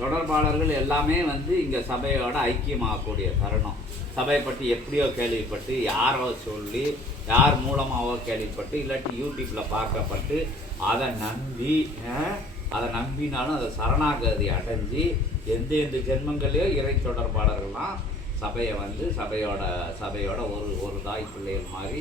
தொடர்பாளர்கள் எல்லாமே வந்து இங்கே சபையோட ஐக்கியமாகக்கூடிய தருணம். சபையை பற்றி எப்படியோ கேள்விப்பட்டு யாரோ சொல்லி யார் மூலமாகவோ கேள்விப்பட்டு இல்லாட்டி யூடியூப்பில் பார்க்கப்பட்டு அதை நம்பி அதை நம்பினாலும் அதை சரணாகதி அடைஞ்சு எந்த எந்த ஜென்மங்களையோ இறை தொடர்பாளர்கள்லாம் சபையை வந்து சபையோட சபையோட ஒரு ஒரு தாய் பிள்ளைகள் மாதிரி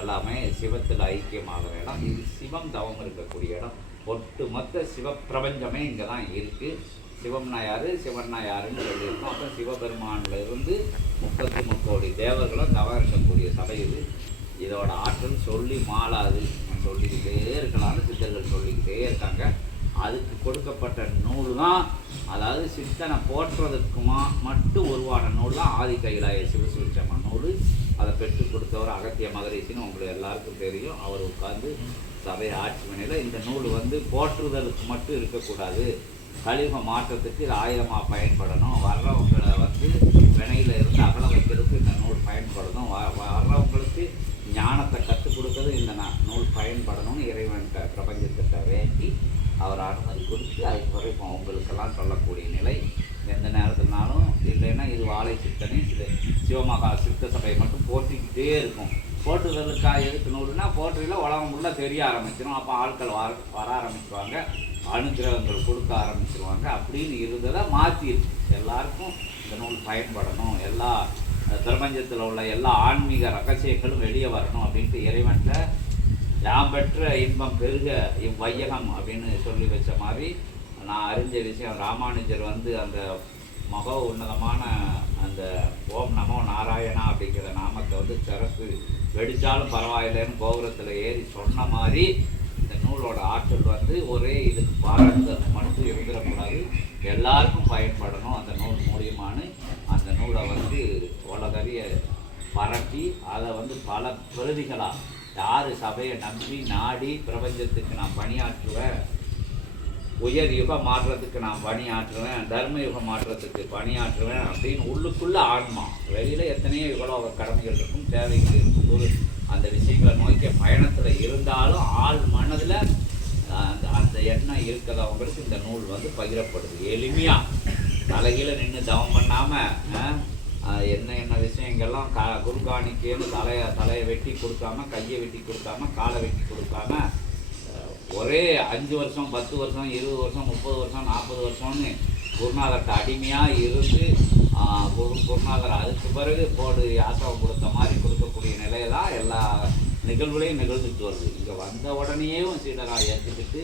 எல்லாமே சிவத்தில் ஐக்கியமாகிற இடம். இது சிவம் தவம் இருக்கக்கூடிய இடம். ஒட்டுமொத்த சிவப்பிரபஞ்சமே இங்கே தான் இருக்குது சிவம்னா யாரு சிவன்னா யாருன்னு சொல்லியிருக்கோம். அப்புறம் சிவபெருமானில் இருந்து முப்பத்தி முக்கோடி தேவர்களும் தவம் சபை இது. இதோட ஆற்றல் சொல்லி மாளாது சொல்லிக்கிட்டே இருக்கலாம்னு சித்தர்கள் சொல்லிக்கிட்டே இருக்காங்க. அதுக்கு கொடுக்கப்பட்ட நூல் தான் அதாவது சித்தனை போற்றுறதுக்குமா மட்டும் உருவான நூல் தான் ஆதி கைலாய சிவசுச்சம நூல். அதை பெற்றுக் கொடுத்தவர் அகத்திய மகரிஷின்னு உங்களுக்கு எல்லாருக்கும் தெரியும். அவர் உட்கார்ந்து சபை ஆட்சி பண்ணியில் இந்த நூல் வந்து போற்றுதலுக்கு மட்டும் இருக்கக்கூடாது. கழிவு மாற்றத்துக்கு இது ஆயுதமாக பயன்படணும். வர்றவங்களை வந்து வினையில் இருந்து அகல வைக்கிறதுக்கு இந்த நூல் பயன்படணும். வ- வர்றவங்களுக்கு ஞானத்தை கற்றுக் கொடுக்கறது இந்த ந- நூல் பயன்படணும்னு இறைவன்கிட்ட பிரபஞ்சத்திட்ட வேண்டி அவர் அனுமதி கொடுத்து அது குறைப்போம். அவங்களுக்கெல்லாம் சொல்லக்கூடிய நிலை எந்த நேரத்துனாலும் இல்லைன்னா இது வாழை சித்தனை இது சிவமகா சித்த சபை மட்டும் போட்டிக்கிட்டே இருக்கும். போட்டுதலுக்காக எதுக்கு நூறுனா போட்டியில் உலகம் ஃபுல்லாக தெரிய ஆரம்பிச்சிடும் அப்போ ஆட்கள் வர வர ஆரம்பிச்சுவாங்க அனுகிரகங்கள் கொடுக்க ஆரம்பிச்சிருவாங்க. அப்படின்னு இருந்ததை மாற்றிருக்கு எல்லாருக்கும் இந்த நூல் பயன்படணும். எல்லா பிரபஞ்சத்தில் உள்ள எல்லா ஆன்மீக ரகசியங்களும் வெளியே வரணும் அப்படின்ட்டு இறைவன்கிட்ட யாம் பெற்ற இன்பம் பெருக இவ்வையகம் அப்படின்னு சொல்லி வச்ச மாதிரி நான் அறிஞ்ச விஷயம். ராமானுஜர் வந்து அந்த மகோ உன்னதமான அந்த ஓம் நமோ நாராயணா அப்படிங்கிற நாமத்தை வந்து சிறப்பு வெடிச்சாலும் பரவாயில்லைன்னு கோபுரத்தில் ஏறி சொன்ன மாதிரி நூலோட ஆற்றல் வந்து ஒரே இதுக்கு பாராட்டுதல் மட்டும் இருந்துடக்கூடாது எல்லாருக்கும் பயன்படணும் அந்த நூல் மூலியமான. அந்த நூலை வந்து உலகறிய பரப்பி அதை வந்து பல பிரதிகளாக யார் சபையை நம்பி நாடி பிரபஞ்சத்துக்கு நான் பணியாற்றுவேன் உயர் யுக மாற்றத்துக்கு நான் பணியாற்றுவேன் தர்ம யுக மாற்றத்துக்கு பணியாற்றுவேன் அப்படின்னு உள்ளுக்குள்ள ஆன்மா. வெளியில் எத்தனையோ இவ்வளோ கடமைகள் இருக்கும் தேவைகள் இருக்கும்போது அந்த விஷயங்களை நோக்கிய பயணத்தில் இருந்தாலும் ஆள் மனதில் அந்த அந்த எண்ணம் இருக்கிறவங்களுக்கு இந்த நூல் வந்து பகிரப்படுது. எளிமையாக தலைகீழ நின்று தவம் பண்ணாமல் என்ன என்ன விஷயங்கள்லாம் கா குருகாணிக்கேன்னு தலையை தலையை வெட்டி கொடுக்காம கையை வெட்டி கொடுக்காம காலை வெட்டி கொடுக்காம ஒரே அஞ்சு வருஷம் பத்து வருஷம் இருபது வருஷம் முப்பது வருஷம் நாற்பது வருஷம்னு குருநாதர்கிட்ட அடிமையாக இருந்து ஆஹ், குரு குருநாதர் அதுக்கு பிறகு போடு யாத்திரை கொடுத்த மாதிரி கொடுக்கக்கூடிய நிலையை தான் எல்லா நிகழ்வுகளையும் நிகழ்ந்துட்டு வருது. இங்கே வந்த உடனேயும் சீடராக ஏற்றுக்கிட்டு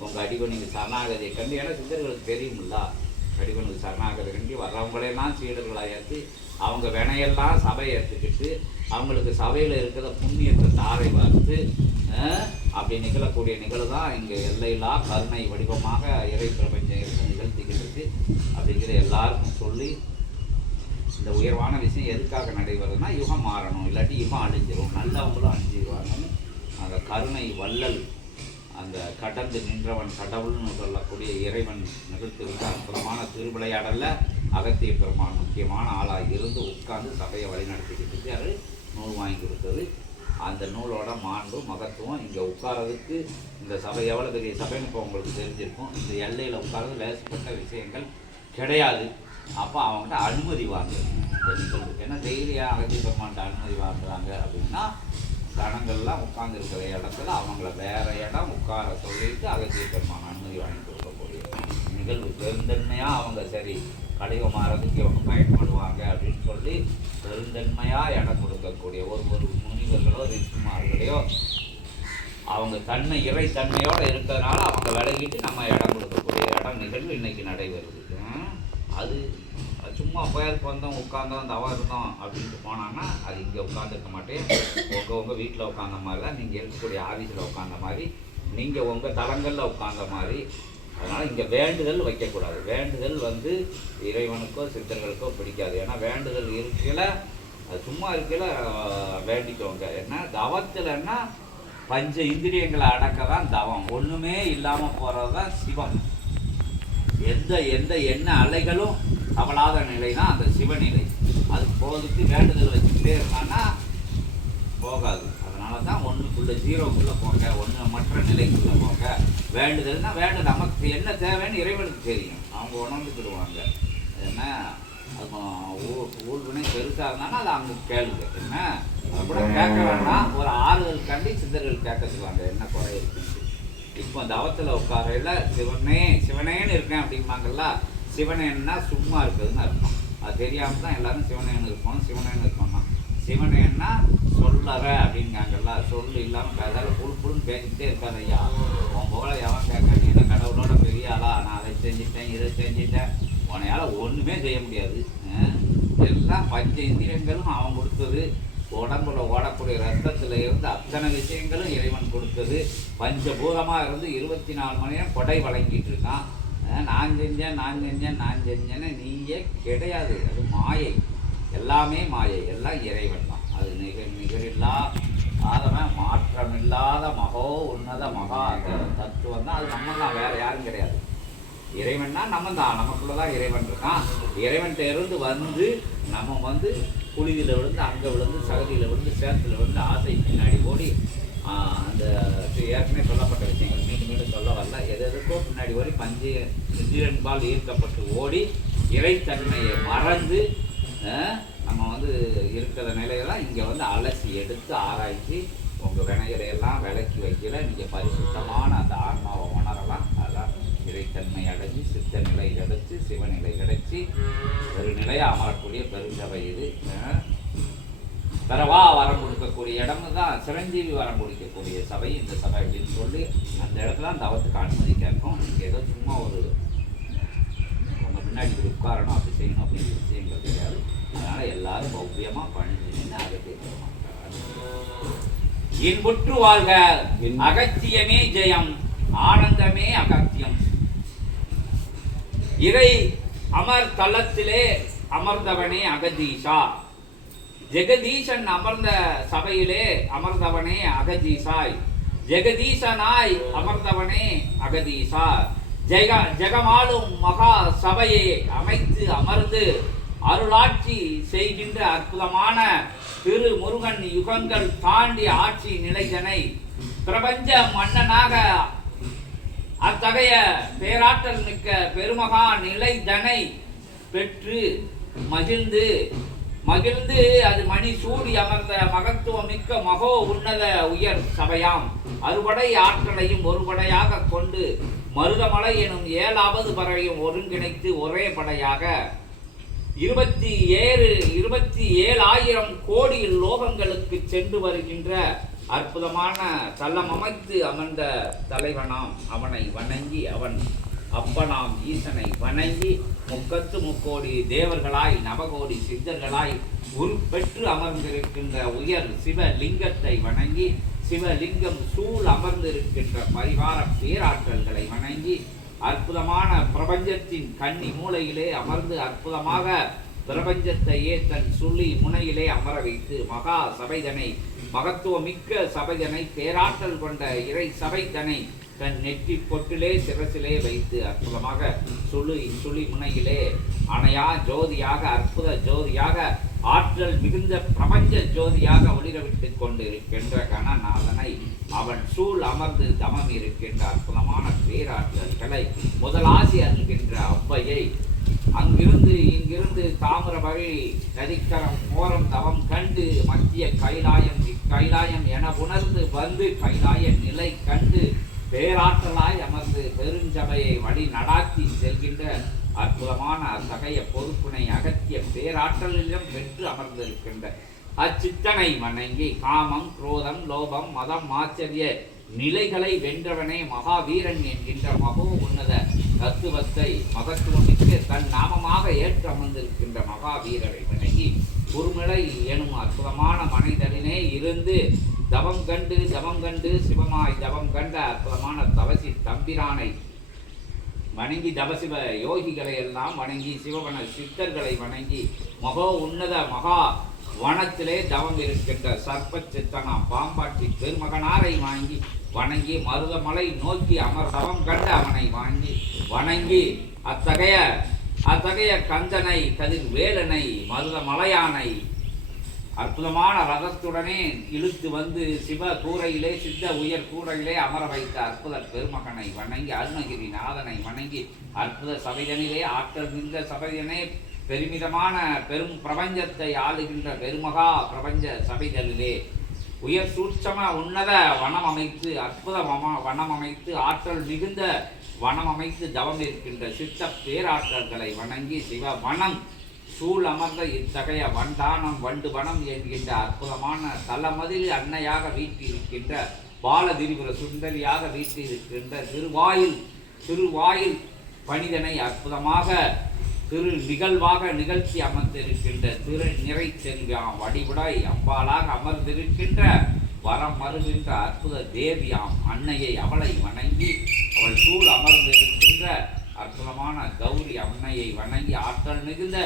உங்கள் அடிபணிக்கு சரணாகதியை கண்டு ஏன்னா சித்தர்களுக்கு தெரியுமில்ல அடிபணிக்கு சரணாகதி கண்டி வர்றவங்களையெல்லாம் சீடர்களாக ஏற்றி அவங்க வினையெல்லாம் சபையை ஏற்றுக்கிட்டு அவங்களுக்கு சபையில் இருக்கிற புண்ணியத்தை தாரை பார்த்து அப்படி நிகழக்கூடிய நிகழ்வு தான் இங்கே எல்லையில்லா கருணை வடிவமாக இறை பிரபஞ்சம் இருந்து நிகழ்த்திக்கிட்டு அப்படிங்கிற எல்லாருக்கும் சொல்லி இந்த உயர்வான விஷயம் எதுக்காக நடைபெறுதுன்னா யுகம் மாறணும் இல்லாட்டி யுகம் அழிஞ்சிரும் நல்லவங்களும் அழிஞ்சிருவாங்கன்னு. அந்த கருணை வள்ளல் அந்த கடந்து நின்றவன் கடவுள்னு சொல்லக்கூடிய இறைவன் நிகழ்த்துகின்ற அற்புதமான திருவிளையாடலில் அகத்திய பெருமான் முக்கியமான ஆளாக இருந்து உட்கார்ந்து சபையை வழிநடத்திக்கிட்டு அது நூல் வாங்கி கொடுத்தது. அந்த நூலோட மாண்பு மகத்துவம் இங்கே உட்காரதுக்கு இந்த சபை எவ்வளோ பெரிய சபைன்னு இப்போ உங்களுக்கு தெரிஞ்சிருக்கும். இந்த எல்லையில் உட்காரது லேசப்பட்ட விஷயங்கள் கிடையாது. அப்போ அவங்ககிட்ட அனுமதி வாங்குறது ஏன்னா டெய்லியாக அகஜி பெருமான்கிட்ட அனுமதி வாங்குறாங்க அப்படின்னா கணங்கள்லாம் உட்கார்ந்துருக்கிற இடத்துல அவங்கள வேறு இடம் உட்கார சொல்லிட்டு அகஜி பெருமான் அனுமதி வாங்கி கொடுக்கக்கூடிய நிகழ்வு. பெருந்தன்மையாக அவங்க சரி கழிவு மாறதுக்கு இவங்க பயன்படுவாங்க அப்படின்னு சொல்லி பெருந்தன்மையாக இடம் கொடுக்கக்கூடிய ஒரு ஒரு முனிவர்களோ ரிஷிமார்களையோ அவங்க தன்மை இறை தன்மையோடு இருக்கிறதுனால அவங்க விலகிட்டு நம்ம இடம் கொடுக்கக்கூடிய இடம் நிகழ்வு இன்னைக்கு நடைபெறுது. அது சும்மா கோயிலுக்கு வந்தோம் உட்காந்தோம் தவா இருந்தோம் அப்படின்ட்டு போனாங்கன்னா அது இங்கே உட்காந்துருக்க மாட்டேன். உங்கள் உங்கள் வீட்டில் உட்காந்த மாதிரி தான் நீங்கள் இருக்கக்கூடிய ஆஃபீஸில் உட்காந்த மாதிரி நீங்கள் உங்கள் தளங்களில் உட்காந்த மாதிரி. அதனால் இங்கே வேண்டுதல் வைக்கக்கூடாது. வேண்டுதல் வந்து இறைவனுக்கோ சித்தர்களுக்கோ பிடிக்காது. ஏன்னா வேண்டுதல் இருக்கையில் அது சும்மா இருக்கல வேண்டிக்கோங்க. என்ன? தவத்தில்னா பஞ்ச இந்திரியங்களை அடக்க தான் தவம். ஒன்றுமே இல்லாமல் போகிறது தான் சிவம். எந்த எந்த எண்ண அலைகளும் கவலாத நிலை தான் அந்த சிவநிலை. அது போகிறதுக்கு வேண்டுதல் வச்சுக்கிட்டே இருந்தான்னா போகாது. அதனால் அதனால தான் ஒன்றுக்குள்ளே ஜீரோக்குள்ளே போங்க. ஒன்று மற்ற நிலைக்குள்ளே போங்க. வேண்டுதல்னா வேண்டு. நமக்கு என்ன தேவைன்னு இறைவனுக்கு தெரியும். அவங்க உணர்ந்துக்கிடுவாங்க. என்ன? ஊழ்வினை பெருசாக இருந்தாலும் அதை அவங்க கேளுங்க. என்ன? அது கூட கேட்க வேண்டாம். ஒரு ஆறுதல் கண்டி சித்தர்கள் கேட்க சொல்லுவாங்க என்ன குறை இருக்குன்னு இப்போ தவத்தில் உட்காரையில் சிவனே சிவனேன்னு இருக்கேன் அப்படிம்பாங்கல்ல சிவனேன்னா சும்மா இருக்குதுன்னு அர்த்தம். அது தெரியாமல் தான் எல்லாரும் சிவனேன்னு இருப்போம் சிவனேன்னு இருக்கோம்னா. சிவனேன்னா சொல்லற அப்படிங்காங்கல்ல சொல்லு இல்லாமல் பேசாத புழு புழுன்னு பேசிக்கிட்டே இருக்காது ஐயா உன் போல எவன் கேட்க நீ கடவுளோட பெரிய ஆளா? நான் அதை செஞ்சுட்டேன் இதை செஞ்சுட்டேன். உனையால் ஒன்றுமே செய்ய முடியாது. எல்லாம் பஞ்ச இந்திரியங்களும் அவன் கொடுத்தது. உடம்புல ஓடக்கூடிய ரத்தத்தில் இருந்து அத்தனை விஷயங்களும் இறைவன் கொடுத்தது. பஞ்சபூதமாக இருந்து இருபத்தி நாலு மணி நேரம் கொடை வழங்கிட்டு இருக்கான். நான் செஞ்சேன் நான் செஞ்சேன் நான் செஞ்சேன்னு நீயே கிடையாது. அது மாயை. எல்லாமே மாயை. எல்லாம் இறைவன் தான். அது நிகர் நிகரில்லா ஆதவன் மாற்றமில்லாத மகோ உன்னத மகா. அந்த தத்துவம் தான். அது நம்ம தான் யாரும் கிடையாது. இறைவன்னா நம்ம தான் நமக்குள்ளே தான் இறைவன் இருக்கான். இறைவன்கிட்ட இருந்து வந்து நம்ம வந்து குழியில் விழுந்து அங்கே விழுந்து சகதியில் விழுந்து சேத்துல விழுந்து ஆசை பின்னாடி ஓடி அந்த ஏற்கனவே சொல்லப்பட்ட விஷயங்கள் மீண்டும் மீண்டும் சொல்ல வரல. எது எதுக்கோ பின்னாடி ஓடி பஞ்சு நிஜிரன்பால் ஈர்க்கப்பட்டு ஓடி இறைத்தன்மையை மறந்து நம்ம வந்து இருக்கிற நிலையெல்லாம் இங்கே வந்து அலசி எடுத்து ஆராய்ச்சி உங்கள் வினைகளை எல்லாம் விளக்கி வைக்கல. நீங்கள் பரிசுத்தமான அந்த பெருஞ்சபை இது. பிறவா வரம் கொடுக்கக்கூடிய இடம் தான் சிரஞ்சீவி வரம் கொடுக்கக்கூடிய சபை இந்த சபை அப்படின்னு சொல்லி அந்த இடத்துல அந்த தவத்துக்கு அனுமதி கேட்கும். இங்கே ஏதோ சும்மா ஒரு பின்னாடி இப்படி உட்காரணும் அப்படி செய்யணும் அப்படிங்கிற விஷயங்கள் கிடையாது அதனால எல்லாரும் பௌத்தியமாக பணிஞ்சு அதை கேட்கணும். இன்புற்று வாழ்க. அகத்தியமே ஜெயம். ஆனந்தமே அகத்தியம். இறை அமர் தலத்திலே அமர்ந்தவனே அகதீஷா ஜெகதீசன் அமர்ந்த சபையிலே அமர்ந்தவனே அகதீசாய் ஜெகதீசனாய் அமர்ந்தவனே அகதீசா ஜெக ஜெகமாலும் மகா சபையை அமைத்து அமர்ந்து அருளாட்சி செய்கின்ற அற்புதமான திரு முருகன் யுகங்கள் தாண்டி ஆட்சி நிலைதனை. பிரபஞ்ச மன்னனாக அத்தகைய பேராற்றல் மிக்க பெருமகா நிலைதனை பெற்று மகிழ்ந்து மகிழ்ந்து அது மணி சூடி அமர்ந்த மகத்துவம் மிக்க மகோ உன்னத உயர் சபையாம். அறுபடை ஆற்றலையும் ஒருபடையாக கொண்டு மருதமலை எனும் ஏழாவது பறவையும் ஒருங்கிணைத்து ஒரே படையாக. இருபத்தி ஏழு இருபத்தி ஏழாயிரம் கோடி லோகங்களுக்கு சென்று வருகின்ற அற்புதமான தள்ளம் அமைத்து அமர்ந்த தலைவனாம். அவனை வணங்கி அவன் அப்பனாம் ஈசனை வணங்கி முக்கத்து முக்கோடி தேவர்களாய் நவகோடி சித்தர்களாய் உருப்பெற்று அமர்ந்திருக்கின்ற உயர் சிவலிங்கத்தை வணங்கி சிவலிங்கம் சூழ் அமர்ந்திருக்கின்ற பரிவார பேராற்றல்களை வணங்கி அற்புதமான பிரபஞ்சத்தின் கன்னி மூலையிலே அமர்ந்து அற்புதமாக பிரபஞ்சத்தையே தன் சொல்லி முனையிலே அமர வைத்து மகா சபைதனை மகத்துவமிக்க சபைதனை பேராற்றல் கொண்ட இறை சபைதனை தன் நெற்றி பொட்டிலே சிரசிலே வைத்து அற்புதமாக சுழி சுழி முனையிலே அணையா ஜோதியாக அற்புத ஜோதியாக ஆற்றல் மிகுந்த பிரபஞ்ச ஜோதியாக ஒளிரவிட்டுக் கொண்டு இருக்கின்ற கணநாதனை அவன் சூழ் அமர்ந்து தமம் இருக்கின்ற அற்புதமான பேராற்றல்களை முதலாசி அருகின்ற அவ்வையை. அங்கிருந்து இங்கிருந்து தாமிரபழி நதிக்கரம் ஓரம் தவம் கண்டு மத்திய கைலாயம் இக்கைலாயம் என உணர்ந்து வந்து கைலாய நிலை கண்டு பேராற்றலாய் அமர்ந்து பெருஞ்சபையை வழி நடாத்தி செல்கின்ற அற்புதமான அத்தகைய பொறுப்பினை அகத்திய பேராற்றலிலும் பெற்று அமர்ந்திருக்கின்ற அச்சித்தனை வணங்கி காமம் குரோதம் லோபம் மதம் ஆச்சரிய நிலைகளை வென்றவனே மகாவீரன் என்கின்ற மகோ உன்னத தத்துவத்தை மகத்துவமிக்க தன் நாமமாக ஏற்று அமர்ந்திருக்கின்ற மகாவீரரை வணங்கி குறுமிளை எனும் அற்புதமான மனிதனினே இருந்து தவம் கண்டு தவம் கண்டு சிவமாய் தவம் கண்ட அற்புதமான தவசி தம்பிரானை வணங்கி தவசிவ யோகிகளை எல்லாம் வணங்கி சிவவன சித்தர்களை வணங்கி மகோ உன்னத மகா வனத்திலே தவம் இருக்கின்ற சர்ப்ப சித்தனா பாம்பாட்டி பெருமகனாரை வாங்கி வணங்கி மருதமலை நோக்கி அமர் தவம் கண்டு அவனை வாங்கி வணங்கி அத்தகைய அத்தகைய கந்தனை கதிர் வேலனை மருத மலையானை அற்புதமான ரதத்துடனே இழுத்து வந்து சிவ கூரையிலே சித்த உயர் கூரையிலே அமர வைத்த அற்புத பெருமகனை வணங்கி அருணகிரி நாதனை வணங்கி அற்புத சபையனிலே ஆற்றல் நின்ற சபையனே பெருமிதமான பெரும் பிரபஞ்சத்தை ஆளுகின்ற பெருமகா பிரபஞ்ச சபைகளிலே உயர் சூட்சம உன்னத வனம் அமைத்து அற்புத வனம் அமைத்து ஆற்றல் மிகுந்த வனம் அமைத்து தவம் இருக்கின்ற சித்த பேராற்றல்களை வணங்கி சிவ வனம் சூழ் அமர்ந்த இத்தகைய வண்டானம் வண்டு வனம் என்கின்ற அற்புதமான தலமதில் அன்னையாக வீட்டியிருக்கின்ற பாலதிரிபுர சுந்தரியாக வீட்டியிருக்கின்ற திருவாயில் திருவாயில் பணிதனை அற்புதமாக திரு நிகழ்வாக நிகழ்ச்சி அமர்ந்திருக்கின்ற திரு நிறை செல்வியாம் வடிவுடாய் அம்பாளாக அமர்ந்திருக்கின்ற வரம் மறுகின்ற அற்புத தேவியாம் அன்னையை அவளை வணங்கி அவள் சூழ் அமர்ந்திருக்கின்ற அற்புதமான கௌரி அன்னையை வணங்கி ஆற்றல் மிகுந்த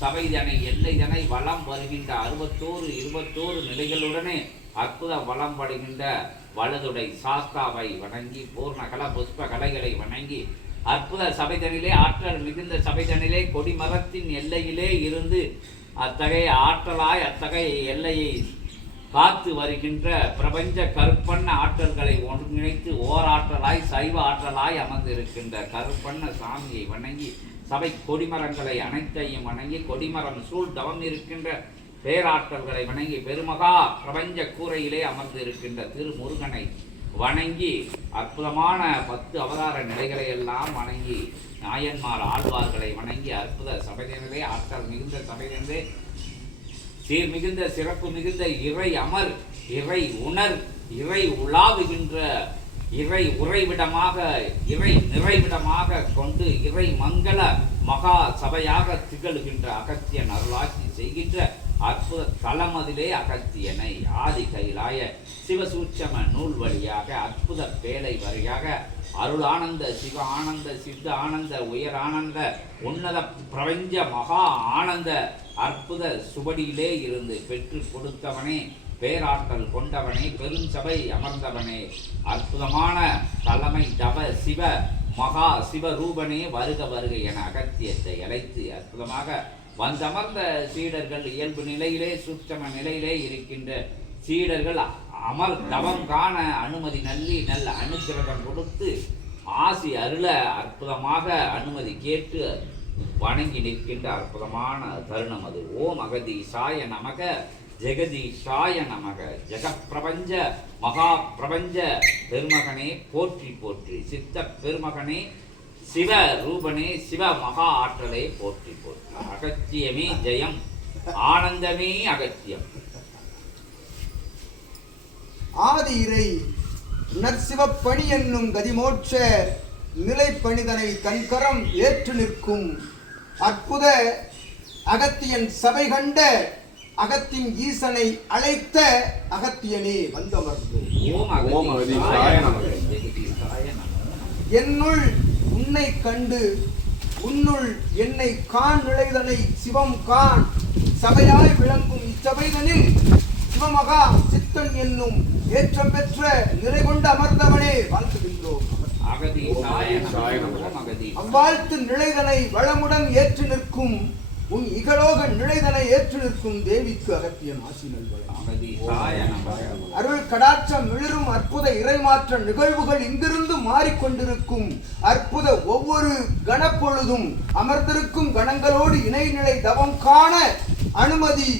சபைதனை எல்லைதனை வலம் வருகின்ற அறுபத்தோரு இருபத்தோரு நிலைகளுடனே அற்புத வளம் படுகின்ற வலதுடை சாஸ்தாவை வணங்கி பூர்ணகல புஷ்ப கலைகளை வணங்கி அற்புத சபைதனிலே ஆற்றல் மிகுந்த சபைதனிலே கொடிமரத்தின் எல்லையிலே இருந்து அத்தகைய ஆற்றலாய் அத்தகைய எல்லையை காத்து வருகின்ற பிரபஞ்ச கருப்பண்ண ஆற்றல்களை ஒருங்கிணைத்து ஓராற்றலாய் சைவ ஆற்றலாய் அமர்ந்திருக்கின்ற கருப்பண்ண சாமியை வணங்கி சபை கொடிமரங்களை அனைத்தையும் வணங்கி கொடிமரம் சூழ் தவம் இருக்கின்ற பேராற்றல்களை வணங்கி பெருமகா பிரபஞ்ச கூரையிலே அமர்ந்து இருக்கின்ற திருமுருகனை வணங்கி அற்புதமான பத்து அவதார நிலைகளை எல்லாம் வணங்கி நாயன்மார் ஆழ்வார்களை வணங்கி அற்புத சபையினரே ஆற்றல் மிகுந்த சபையினரே சீர் மிகுந்த சிறப்பு மிகுந்த இறை அமர் இறை உணர் இறை உலாவுகின்ற இறை உறைவிடமாக இறை நிறைவிடமாக கொண்டு இறை மங்கள மகா சபையாக திகழ்கின்ற அகத்திய அருளாட்சி செய்கின்ற அற்புத தலமதிலே அகத்தியனை ஆதி கைலாய சிவசூட்சம நூல் வழியாக அற்புத பேழை வழியாக அருளானந்த சிவ ஆனந்த சித்த ஆனந்த உயர் ஆனந்த உன்னத பிரபஞ்ச மகா ஆனந்த அற்புத சுவடியிலே இருந்து பெற்று கொடுத்தவனே பேராற்றல் கொண்டவனே பெரும் சபை அமர்ந்தவனே. அற்புதமான தலைமை தவ சிவ மகா சிவரூபனே வருக வருக என அகத்தியத்தை அழைத்து அற்புதமாக வந்தமர்ந்த சீடர்கள் இயல்பு நிலையிலே சூட்சம நிலையிலே இருக்கின்ற சீடர்கள் அமர் தவம் காண அனுமதி நல்லி நல்ல அனுகிரகம் கொடுத்து ஆசி அருள அற்புதமாக அனுமதி கேட்டு வணங்கி நிற்கின்ற அற்புதமான தருணம் அது. ஓம் அகதி சாய நமக ஜெகதி சாய நமக ஜெகப்பிரபஞ்ச மகா பிரபஞ்ச பெருமகனே போற்றி போற்றி சித்த பெருமகனே சிவ ரூபனே சிவ மகா ஆற்றலே போற்றி போற்றி. அகத்தியமே ஜெயம் ஆனந்தமே அகத்தியம் ஆதி இறை நற்சிவப்பணி என்னும் கதிமோட்ச நிலைப்பணிதனை தன்கரம் ஏற்று நிற்கும் அற்புத அகத்தியன் சபை கண்ட அகத்தின் ஈசனை அழைத்த அகத்தியனே வந்தமர்ந்து. என்னுள் உன்னை கண்டு உன்னுள் என்னை காண் நிலைதனை சிவம் காண். சபையாய் விளங்கும் இச்சபைதனில் சிவமகா சித்தன் என்னும் ஏற்றம் பெற்ற நிலை கொண்டு அமர்ந்தவனே வாழ்த்துகின்றோம். அவ்வாழ்த்து நிலைதனை வளமுடன் ஏற்று நிற்கும் உன் இகலோக நிலைதனை ஏற்று நிற்கும் தேவிக்கு அகத்தியன் ஆசி நமக அருள் கடாட்சம் மிளிரும் அற்புத இறைமாற்ற நிகழ்வுகள் இங்கிருந்து மாறிக்கொண்டிருக்கும் அற்புத ஒவ்வொரு கணப்பொழுதும் அமர்ந்திருக்கும் கணங்களோடு இணைநிலை தவம் காண அனுமதி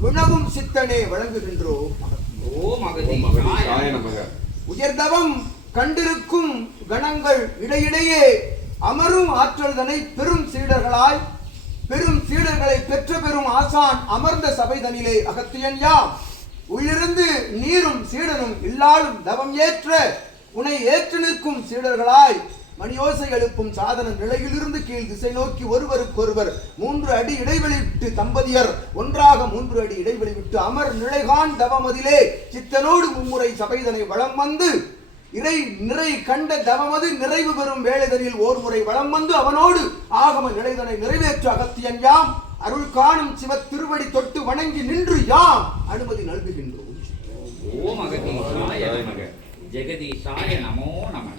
வினவும் சித்தனே வழங்குகின்றோம் உயர்தவம் கண்டிருக்கும் கணங்கள் இடையிடையே அமரும் ஆற்றல்தனை பெரும் சீடர்களாய் பெரும் சீடர்களை பெற்ற பெரும் ஆசான் அமர்ந்த சபைதனிலே அகத்தியன் யாம். உள்ளிருந்து நீரும் சீடனும் இல்லாலும் தவம் ஏற்ற உனை ஏற்று நிற்கும் சீடர்களாய் மணியோசை எழுப்பும் சாதன நிலையிலிருந்து கீழ் திசை நோக்கி ஒருவருக்கொருவர் மூன்று அடி இடைவெளி விட்டு தம்பதியர் ஒன்றாக மூன்று அடி இடைவெளி விட்டு அமர் நிலைகான் தவமதிலே சித்தனோடு மும்முறை சபைதனை வளம் வந்து இறை நிறை கண்ட தவமது நிறைவு பெறும் வேலைதனில் ஓர் முறை வளம் வந்து அவனோடு ஆகம நிலைதனை நிறைவேற்ற அகத்தியன் யாம். அருள் காணும் சிவ திருவடி தொட்டு வணங்கி நின்று யாம். அனுமதி நல்குகின்றோம். ஓம் நமக. ஜெகதீசாய நமோ நம.